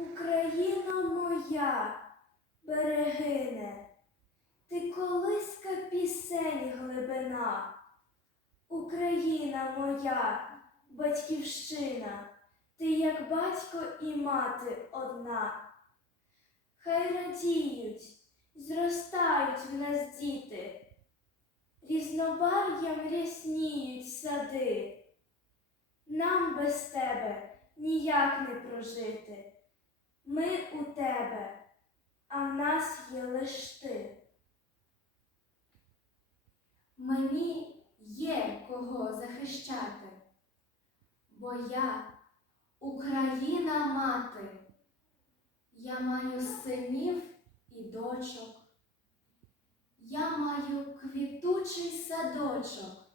Україно моя, берегине, ти колиска пісень глибина, Україна моя, батьківщина, ти як батько і мати одна. Хай радіють, зростають в нас діти, різнобар'ям рясніють сади. Нам без тебе ніяк не прожити. Ми у тебе, а нас є лиш ти. Мені є кого захищати, бо я Україна мати. Я маю синів і дочок. Я маю квітучий садочок.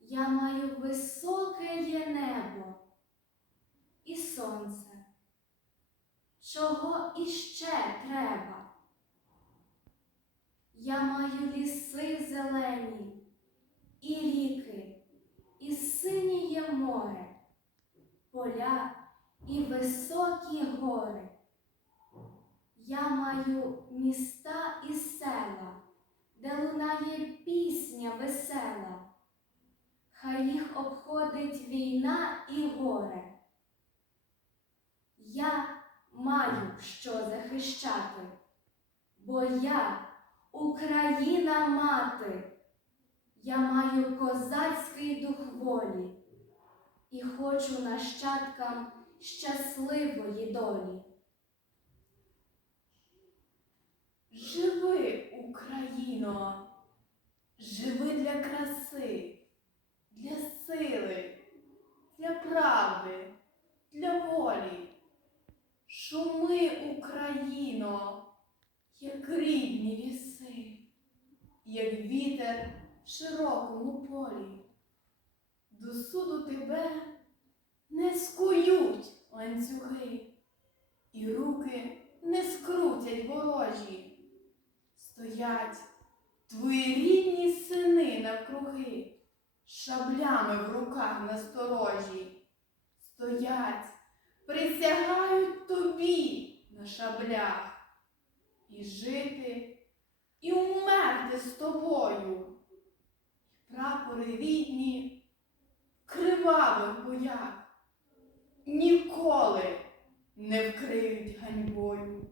Я маю високе є іще треба? Я маю ліси зелені, і ріки, і синіє море, поля і високі гори. Я маю міста і села, де лунає пісня весела. Хай їх обходить війна і горе. Маю що захищати, бо я Україна мати, я маю козацький дух волі і хочу нащадкам щасливої долі. Живи, Україно, живи для краси, для сили, для правди, для волі. Шуми, Україно, як рідні ліси, як вітер в широкому полі. До суду тебе не скують ланцюги, і руки не скрутять ворожі. Стоять твої рідні сини навкруги, шаблями в руках насторожі. Стоять, присягають тобі на шаблях. І жити, і умерти з тобою. Прапори рідні кривавих боях ніколи не вкриють ганьбою.